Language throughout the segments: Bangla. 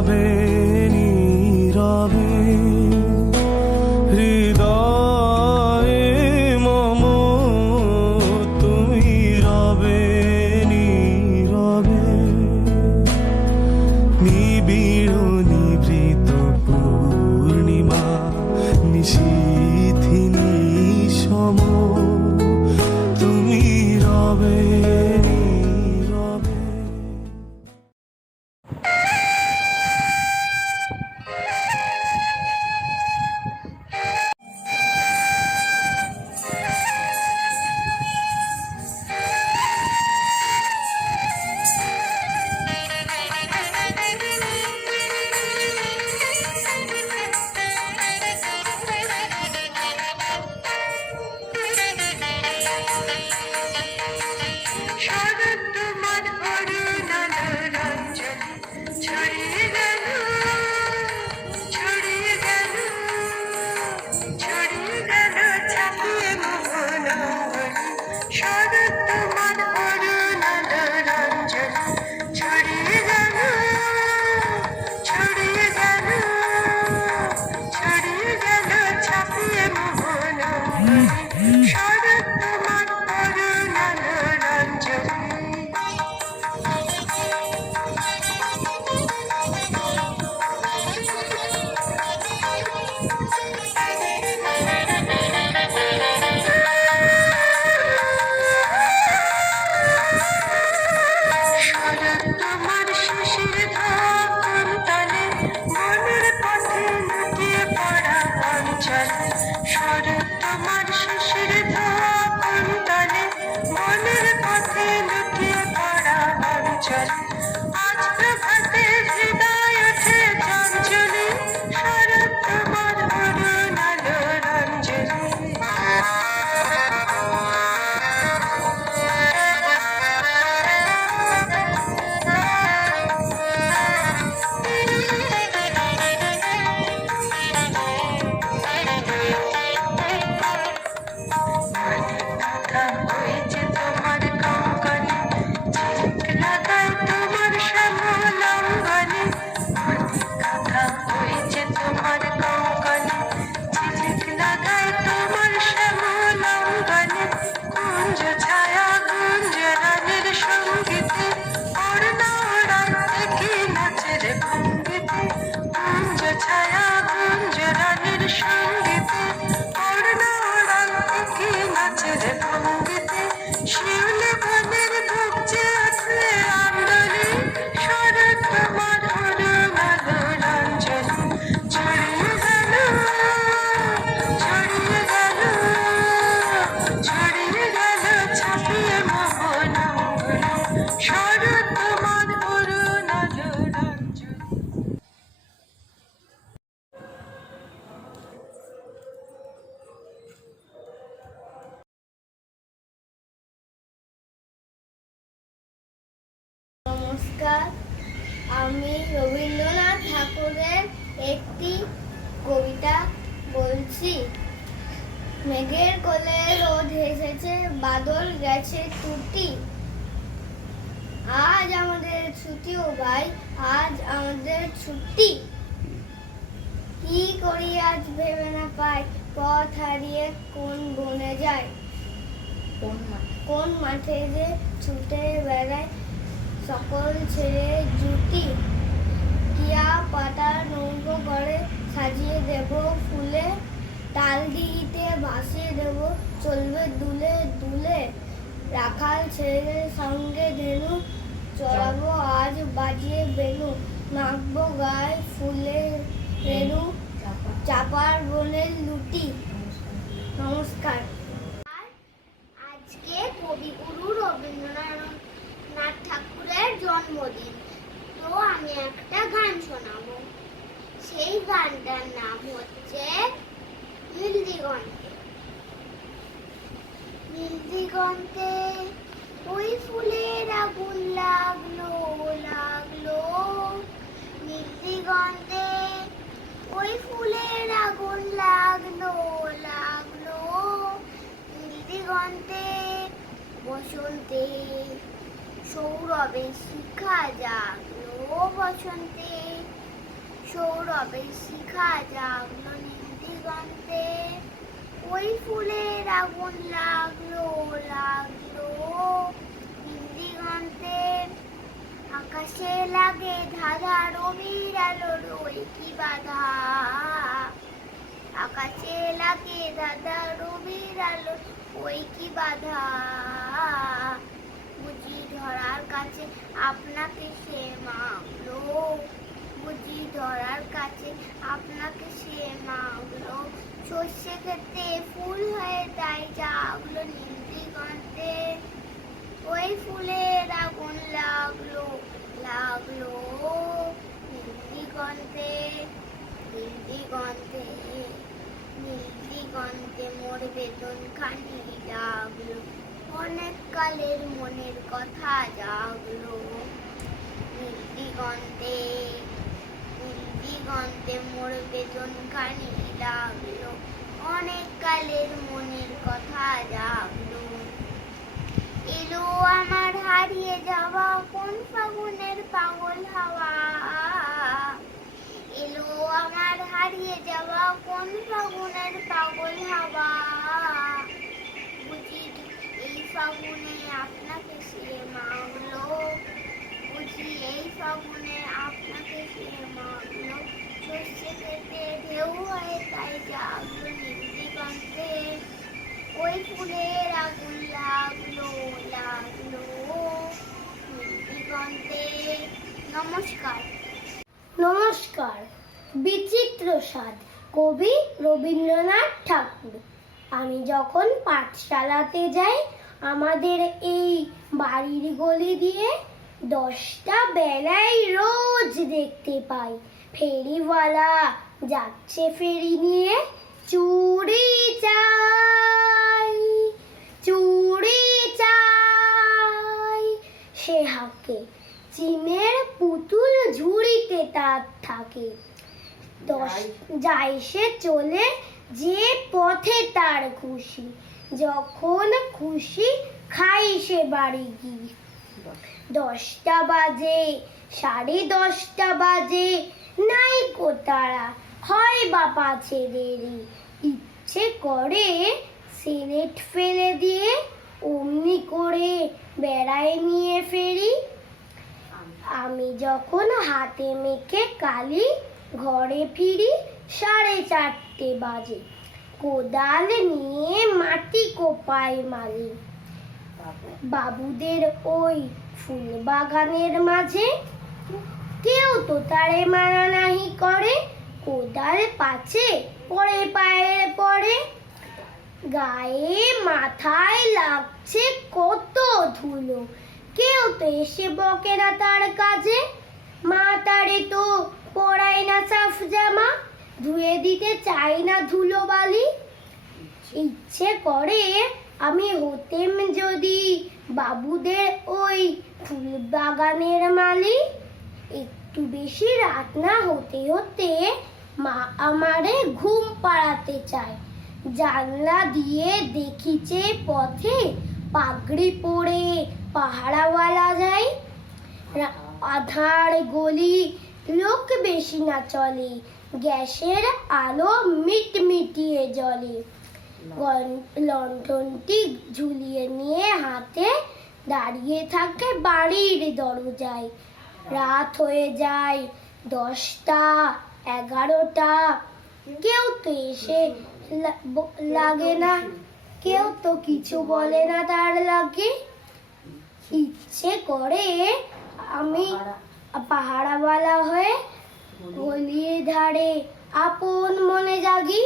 নীরবে নীরবে হৃদয়ে মম তুমি রবে নীরবে নিবিড় নিভৃত পূর্ণিমা নিশীথিনী সম তুমি রবে নীরবে। নমস্কার, আমি রবীন্দ্রনাথ ঠাকুরের একটি কবিতা বলছি। মেঘের কোলে রোদ এসেছে, বাদল গেছে টুটি। আজ আমাদের ছুটি ও ভাই, আজ আমাদের ছুটি। কি করি আজ ভেবে না পাই, পথ হারিয়ে কোন বনে যায়, কোন মাঠে যে ছুটে বেড়ায় সকল ছেড়ে জুটি। টিয়া পাতা নৌকো করে সাজিয়ে দেব ফুলে, তাল দিতে ভাসিয়ে দেব চলবে দুলে দুলে। রাখাল ছেলের সঙ্গে ধেনু, চড়াবো আজ বাজিয়ে বেনু। মাখবো গায়ে ফুলের রেণু, চাপার বনের লুটি। নমস্কার। আজকে কবিগুরু রবীন্দ্রনাথ ঠাকুরের জন্মদিন, তো আমি একটা গান শোনাবো। সেই গানটার নাম হচ্ছে নীল দিগন্তে। নীল দিগন্তে ওই ফুলের আগুন লাগলো লাগলো, নীল দিগন্তে ওই ফুলের আগুন লাগলো লাগলো। নীল দিগন্তে বসন্তে সৌরভে শিখা জাগলো বসন্তে, সৌরভের শিখা জাগলো নীল দিগন্তে, ওই ফুলের আগুন লাগলো লাগলো নীল দিগন্তে। আকাশে লাগে ধাঁধা রবির আলোর ওই কি বাধা, আকাশে লাগে ধাঁধা রবির আলোর ওই কি বাধা। বুঝি ধরার কাছে আপনাকে সে মাগলো, বুঝি ধরার কাছে আপনাকে সে মাগলো। সর্ষে খেতে ফুল হয়ে তাই জাগলো নীল দিগন্তে, ওই ফুলের আগুন লাগলো লাগলো নীল দিগন্তে। নীল দিগন্তে নীল দিগন্তে মোর বেদন খানি লাগলো, অনেক কালের মনের কথা জাগলো নীল দিগন্তে। নীল দিগন্তে মোর বেদন খানি লাগলো, অনেক কালের মনের কথা জাগলো। এলো আমার হারিয়ে যাওয়া কোন ফাগুনের পাগল হাওয়া, এলো আমার হারিয়ে যাওয়া কোন ফাগুনের পাগল হাওয়া। বুঝি এই ফাগুনে আপনাকে সে মাগলো, বুঝি এই ফাগুনে আপনাকে সে মাগলো। সর্ষে খেতে ঢেউ হয়ে তাই জাগলো নীল দিগন্তে, ওই ফুলের আগুন লাগলো লাগলো নীল দিগন্তে। নমস্কার। নমস্কার। বিচিত্র স্বাদ, কবি রবীন্দ্রনাথ ঠাকুর। আমি যখন পাঠশালাতে যাই, আমাদের এই বাড়ির গলি দিয়ে 10টা বেলায় রোজ দেখতে পাই ফেরিওয়ালা যাচ্ছে ফেরি নিয়ে। চুড়ি চাই চুড়ি চাই সে হাঁকে, চিনের পুতুল ঝুড়িতে তার থাকে। যায় সে চলে যে পথে তার খুশি, যখন খুশি খাই সে বাড়ি গিয়ে। 10টা বাজে 10:30 বাজে নাই কো তারা, হয় বা পাছে দেরি। ইচ্ছে করে সিলেট ফেলে দিয়ে অমনি করে বেড়ায় নিয়ে ফেরি। আমি যখন হাতে মেখে কালি ঘরে ফিরি 4:30 বাজে, কোদাল নিয়ে মাটি কোপায় মালি। বাবুদের ওই ফুল বাগানের মাঝে কেউ তো তারে মানা নাহি করে, কোদাল পাছে পড়ে পায়ে পড়ে। গায়ে মাথায় লাগছে কত ধুলো, কেউ তো এসে বকে না তার কাজে। মা তারে তো পরায় না সাফ জামা, ধুয়ে দিতে চাই না ধুলো বালি। ইচ্ছে করে আমি হতেম যদি বাবুদের ওই ফুল বাগানের মালি। একটু বেশি রাত না হতে হতে মা আমারে ঘুম পাড়াতে চায়। জানলা দিয়ে দেখিছে পথে পাগড়ি পরে পাহারাওয়ালা যায়। আধার গলি, লোক বেশি না চলে, গ্যাসের আলো মিটমিটিয়ে জ্বলে। লণ্ঠনটি ঝুলিয়ে নিয়ে হাতে দাঁড়িয়ে থাকে বাড়ির দরজায়। রাত হয়ে যায় 10টা 11টা, কেউ তো এসে লাগে না, কেউ তো কিছু বলে না তার লাগে। ইচ্ছে করে আমি পাহারাওয়ালা হয়ে গলির ধারে আপন মনে জাগি।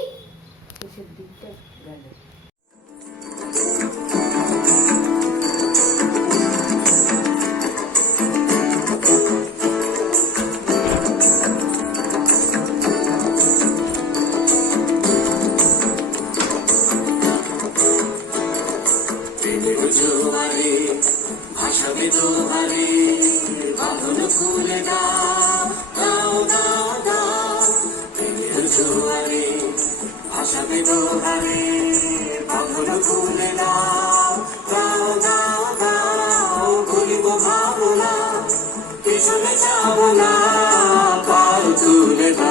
জোয়ারে ভাসাবে দোহারে, বাঁধন খুলে দাও দাও দাও দাও। প্রেমের জোয়ারে ভাসাবে দোহারে, বাঁধন খুলে দাও দাও দাও দাও। ভুলিব ভাবনা পিছনে যাব না, পাল তুলে দাও।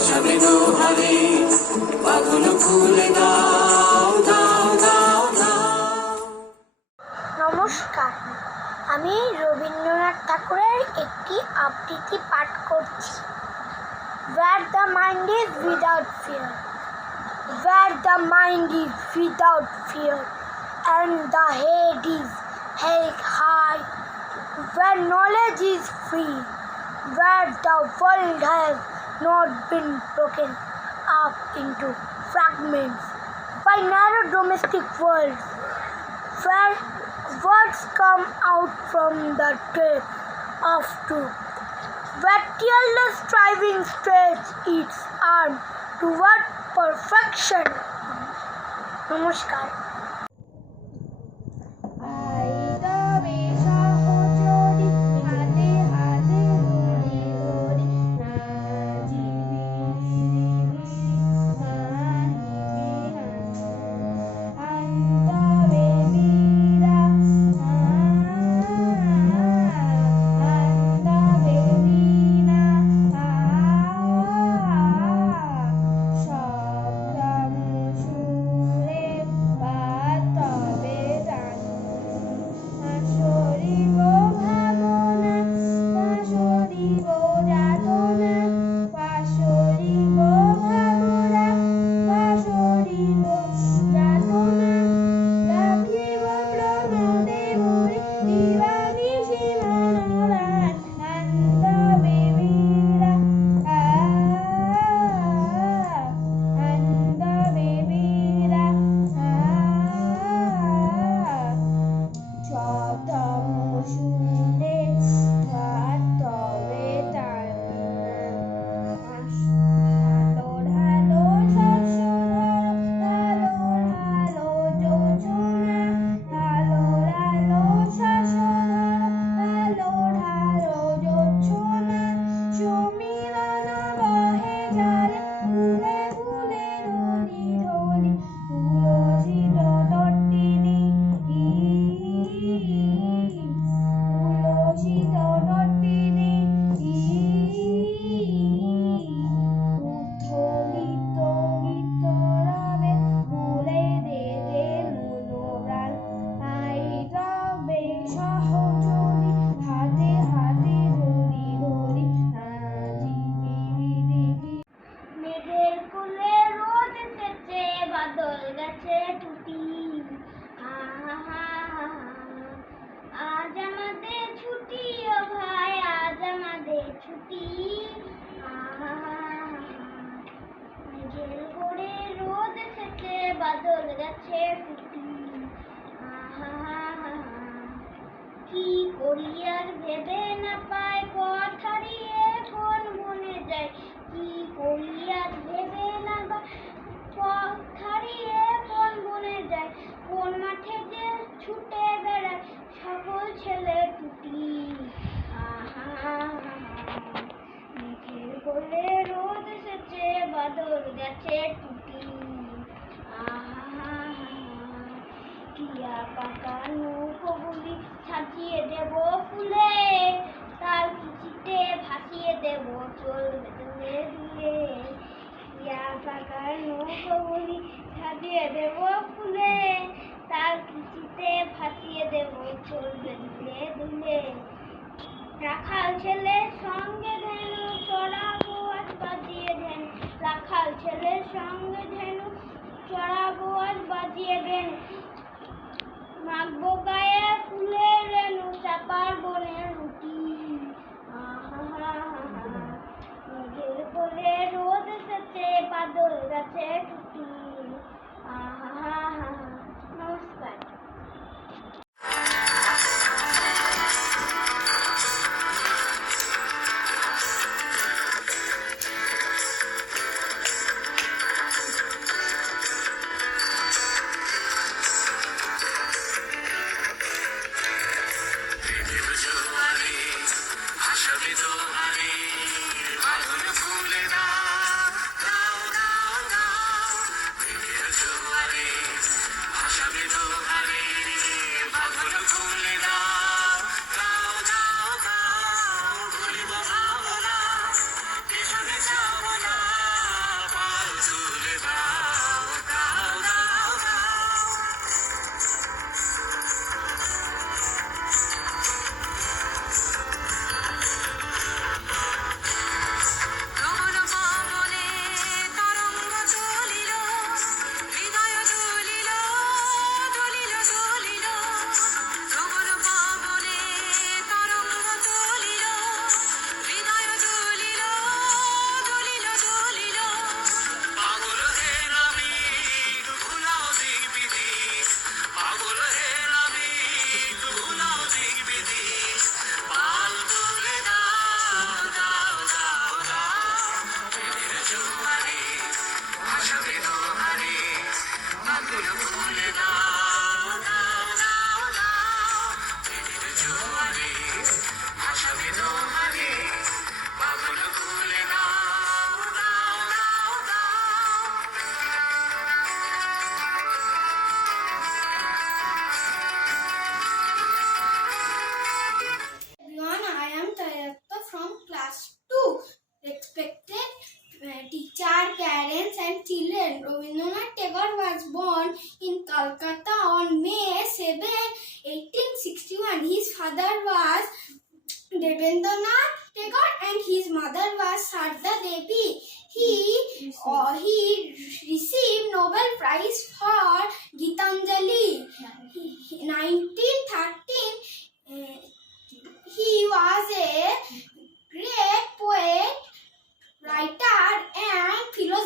ভাসাবে দোহারে বাঁধন খুলে দাও দাও দাও দাও। নমস্কার, আমি রবীন্দ্রনাথ ঠাকুরের একটি আবৃত্তি পাঠ করছি। Where the mind is without fear, where the mind is without fear, and the head is held high, where knowledge is free, where the world has not been broken up into fragments by narrow domestic worlds, where words come out from the depth of truth, where tearless striving stretches its arm toward perfection. নমস্কার। মেঘের কোলে রোদ এসেছে, বাদল গেছে টুটি, আজ আমাদের ছুটি ও ভাই, আজ আমাদের ছুটি। মেঘের কোলে রোদ এসেছে, বাদল গেছে টুটি, কি করি আর ভেবে না পাই, পথ হারিয়ে কোন বনে যায়, কি করি আর ভেবে না পাই, পথ হারিয়ে কোন বনে যায়, কোন মাঠে যে ছুটে বেড়ায় সকল ছেলে টুটি। মেঘের কোলে রোদ এসেছে, বাদল গেছে টুটি, টিয়া পাকা নৌকোগুলি সাজিয়ে দেব ফুলে, তার কিছুতে ভাসিয়ে দেব চলবে দুলে দুলে, টিয়া পাকা নৌকোগুলি সাজিয়ে দেব ফুলে, তার কিছুতে ভাসিয়ে দেব চলবে দুলে দুলে। রাখাল ছেলের সঙ্গে ধেনু চড়াবো আজ বাজিয়ে ধেনু, রাখাল ছেলের সঙ্গে ধেনু চড়াবো আজ বাজিয়ে ধেনু, মাখবো গায়ে ফুলের রেণু, চাপার বনের রুটি। মেঘের কোলে রোদ এসেছে, বাদল গেছে টুটি। নমস্কার। ভাসাবে দোহারে বাঁধন খুলে দাও দাও দাও দাও।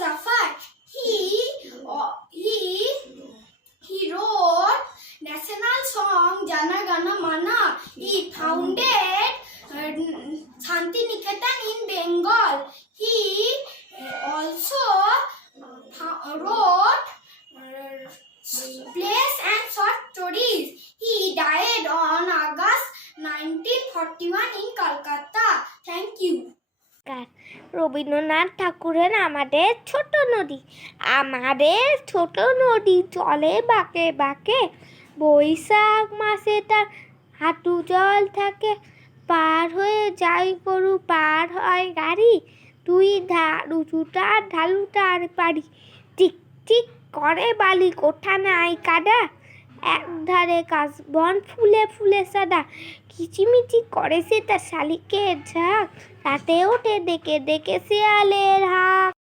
Muzaffar. He wrote national song Jana Gana Mana. He founded Shanti Niketan in Bengal. He also wrote plays and short stories. He died on August 1941 in Calcutta. Thank you. Rabindranath ঠাকুরের আমাদের ছোট নদী চলে বাঁকে বাঁকে, বৈশাখ মাসে তার হাঁটু জল থাকে, পার হয়ে যাই গরু পার হয় গাড়ি, তুই উঁচুটা ঢালুটার পারি, টিক টিক করে বালি কোঠা নাই কাদা, একধারে কাশবন ফুলে ফুলে সাদা, কিচিমিচি করে সে তার শালিকের ঝাঁক, রাতে ওঠে দেখে দেখে শেয়ালের হাঁক।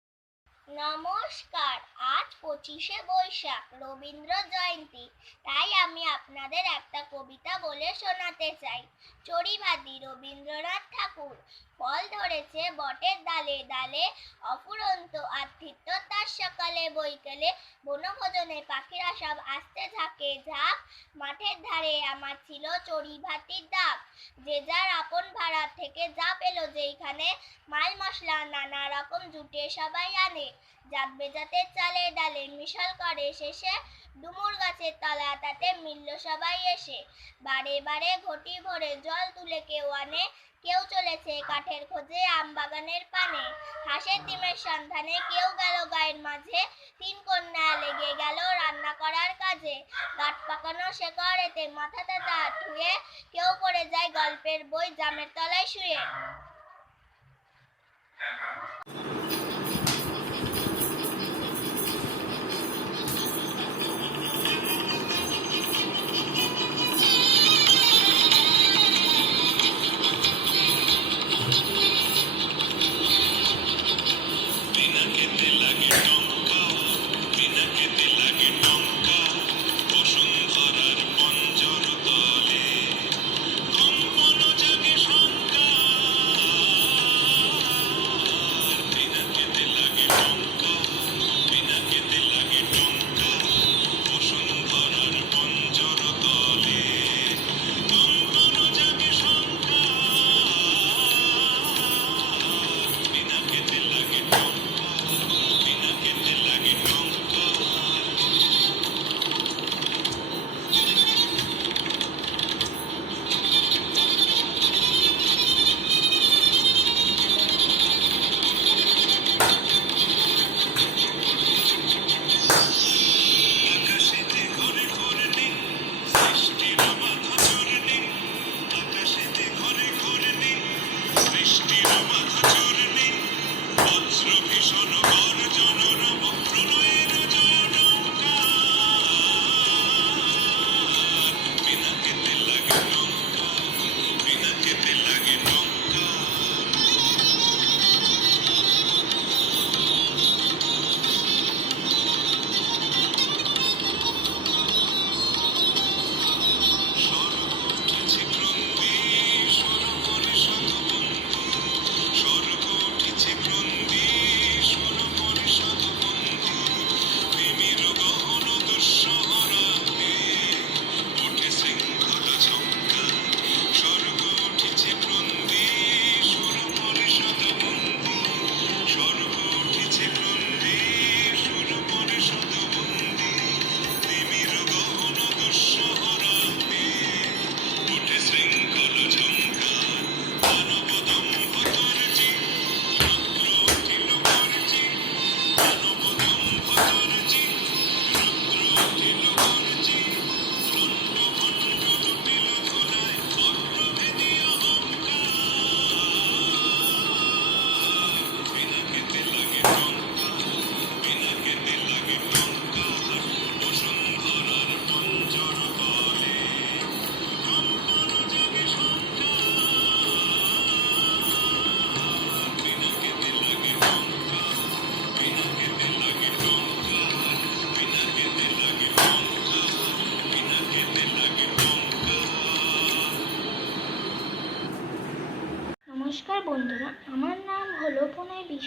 নমস্কার, আজ 25শে বৈশাখ রবীন্দ্র জয়ন্তী, তাই আমি আপনাদের একটা কবিতা বলে শোনাতে চাই। চড়িভাতি রবীন্দ্রনাথ ঠাকুর। ফল ধরেছে বটের ডালে ডালে, অফুরন্ত আতিথ্য তার সকালে বৈকালে, বনভোজনে পাখিরা সব আসতে ঝাঁকে ঝাঁক, মাঠের ধারে আমার ছিল চড়িভাতির ডাক, যে যার আপন ভাড়া থেকে যা পেল যেইখানে, মাল মশলা নানা রকম জুটে সবাই আনে, জাগবে যাতে চালে ডালে মিশাল করে শেষে, ডুমুর গাছের তলা তাতে মিলল সবাই এসে, বারে বারে ঘটি ভরে জল তুলে কেউ আনে, কেউ চলেছে কাঠের খোঁজে আম বাগানের পানে, হাঁসের ডিমের সন্ধানে কেউ গেল গায়ের মাঝে, 3 কন্যা লেগে গেল রান্না করার কাজে, গাঁট পাকানো শেকড়েতে মাথা তাতা ধুয়ে, কেউ পড়ে যায় গল্পের বই জামের তলায় শুয়ে।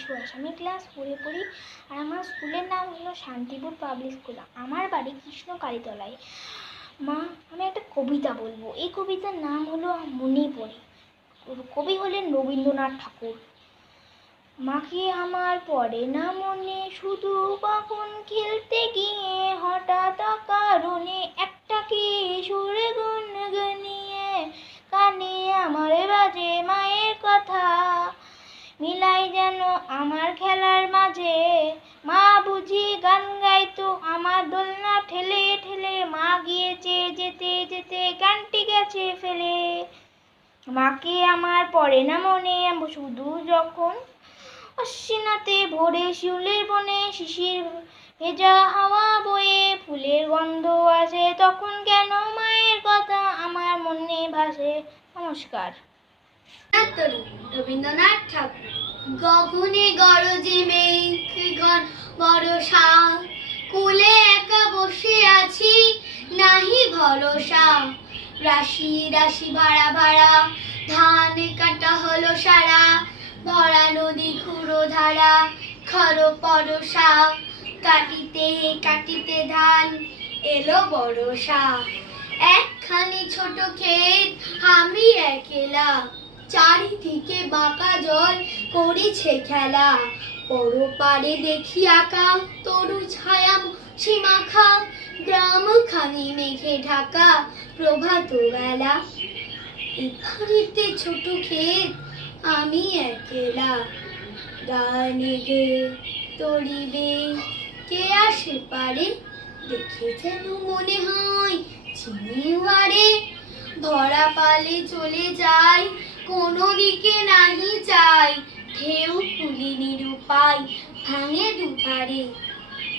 সুহাস। আমি ক্লাস 4-এ পড়ি আর আমার স্কুলের নাম হলো শান্তিপুর পাবলিক স্কুল। আমার বাড়ি কৃষ্ণকালীতলায়। মা, আমি একটা কবিতা বলবো। এই কবিতার নাম হলো মনে পড়ে। কবি হলেন রবীন্দ্রনাথ ঠাকুর। মাকে আমার পড়ে না মনে, শুধু কখন খেলতে গিয়ে হঠাৎ কারণে একটা কি সুর গুনগুনিয়ে কানে আমার বাজে মায়ের কথা, মিলাই যেন আমার খেলার মাঝে। মা বুঝি গান গাইতো আমার দোলনা ঠেলে ঠেলে, মা গিয়েছে যেতে যেতে গানটি গেছে ফেলে। মাকে আমার পড়ে না মনে, শুধু যখন অশ্বিনাতে ভোরে শিউলির বনে শিশির ভেজা হাওয়া বয়ে ফুলের গন্ধ আসে, তখন কেন মায়ের কথা আমার মনে ভাসে। নমস্কার। রবীন্দ্রনাথ ঠাকুর। গগনে গরজে মেঘ ঘন বরষা, কুলে একা বসে আছি নাহি ভরসা। রাশি রাশি ভাড়া ভাড়া ধান কাটা হলো সারা, ভরা নদী খুঁড়ো ধারা খর পরশা। কাটিতে কাটিতে ধান এলো বরষা, একখানি ছোট ক্ষেত আমি একলা, চারিদিকে বাঁকা জল করেছে খেলা। পরপারে দেখি আঁকা তরু ছায়া সীমাখা, গ্রামখানি মেঘে ঢাকা প্রভাত বেলা। এখানেতে ছোট ক্ষেত আমি একলা, গানে গে তরিবে কে আসে পারে, দেখে যেন মনে হয় চিনিওয়ারে। ধরা পালে চলে যায় কোনো দিকে নাহি চাই, ঢেউ তুলি নিরুপায় ভাঙে দুধারে,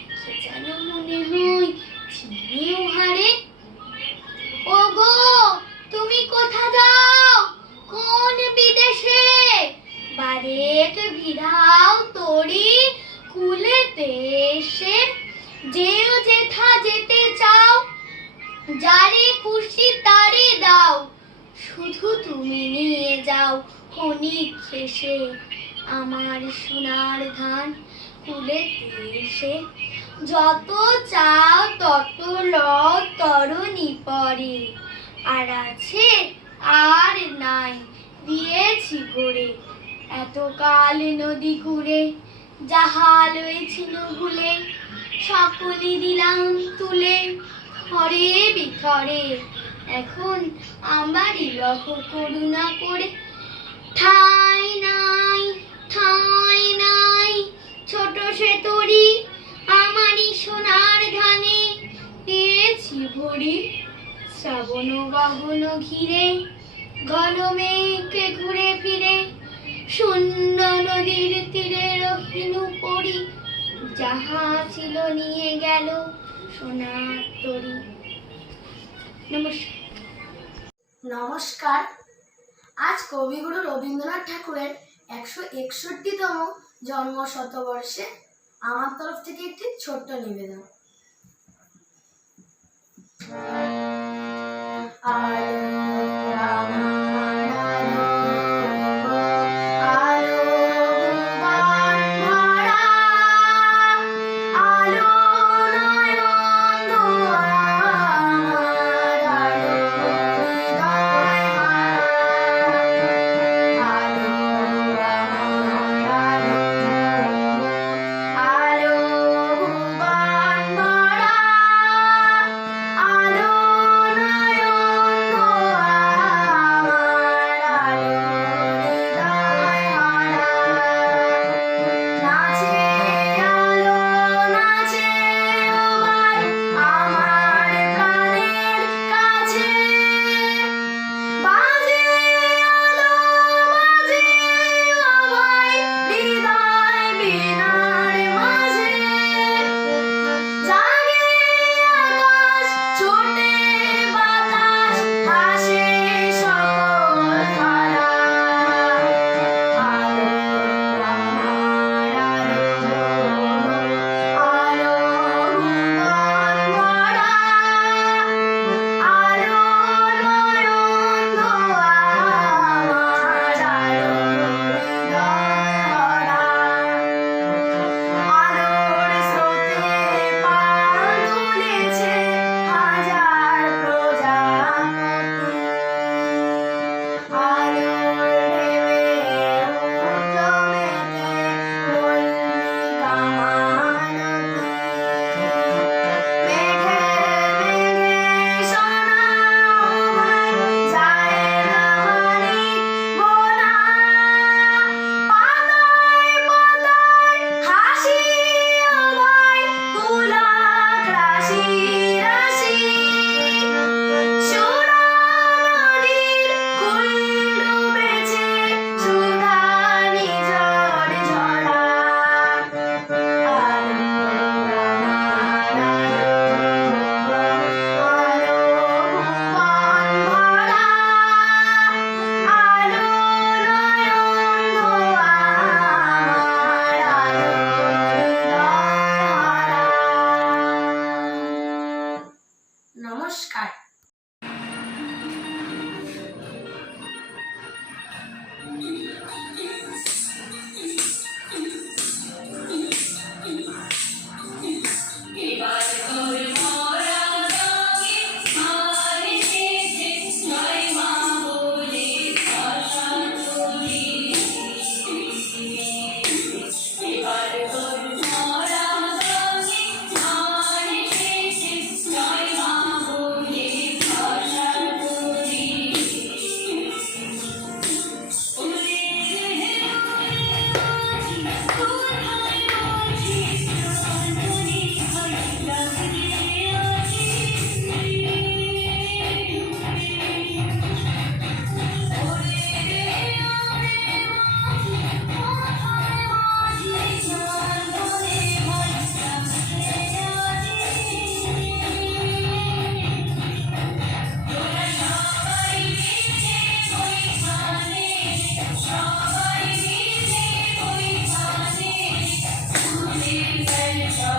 দেখে যেন মনে হয় চিনিও হারে। ওগো তুমি কোথা যাও কোন বিদেশে, বারেক ভিড়াও তরি কুলেতে এসে। যেও যেথা যেতে চাও, যারে খুশি তারে দাও, শুধু তুমি নিয়ে যাও ক্ষণিক শেষে আমার সোনার ধান কুলেতে এসে। যত চাও তত লও তরুণী পরে, আর আছে আর নাই দিয়েছি করে। এতকাল নদী ঘুরে যাহা লয়েছিল ভুলে, সকলই দিলাম তুলে ঘরে বিথরে। এখন আমারই লহ করুণা করে, ঠাই নাই ঠাই নাই ছোট সে তরি, আমারই সোনার ধানে পেয়েছি ভরি। শ্রাবণ গগন ঘিরে ঘন মেঘে ঘুরে ফিরে, শূন্য নদীর তীরে রহিনু পড়ি, যাহা ছিল নিয়ে গেল সোনার তরি। নমস্কার। নমস্কার। আজ কবিগুরু রবীন্দ্রনাথ ঠাকুরের 161তম জন্ম শতবর্ষে আমার তরফ থেকে একটি ছোট্ট নিবেদন। say